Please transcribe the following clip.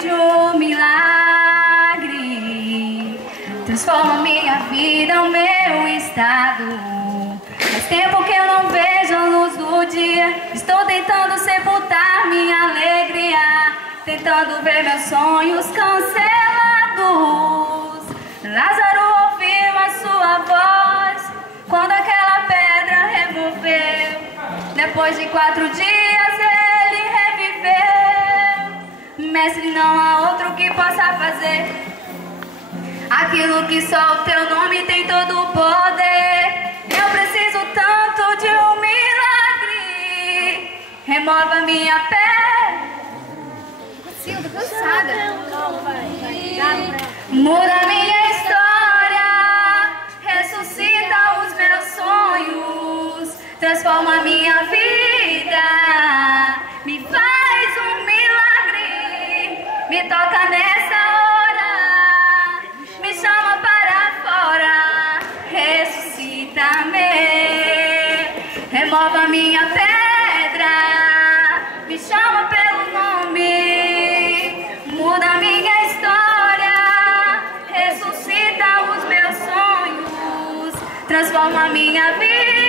de um milagre. Transforma minha vida, o meu estado. Faz tempo que eu não vejo a luz do dia. Estou tentando sepultar minha alegria, tentando ver meus sonhos cancelados. Lázaro ouviu a sua voz quando aquela pedra removeu. Depois de 4 dias ele reviveu. Mestre, não há outro que possa fazer aquilo que só o teu nome tem todo o poder. Eu preciso tanto de um milagre. Remova minha pele. Sim, tô cansada. Muda minha história, ressuscita os meus sonhos, transforma minha vida, me faz um milagre, me toca nessa hora, me chama para fora, ressuscita-me, remova minha pedra, me chama pelo nome, muda minha história, ressuscita os meus sonhos, transforma minha vida.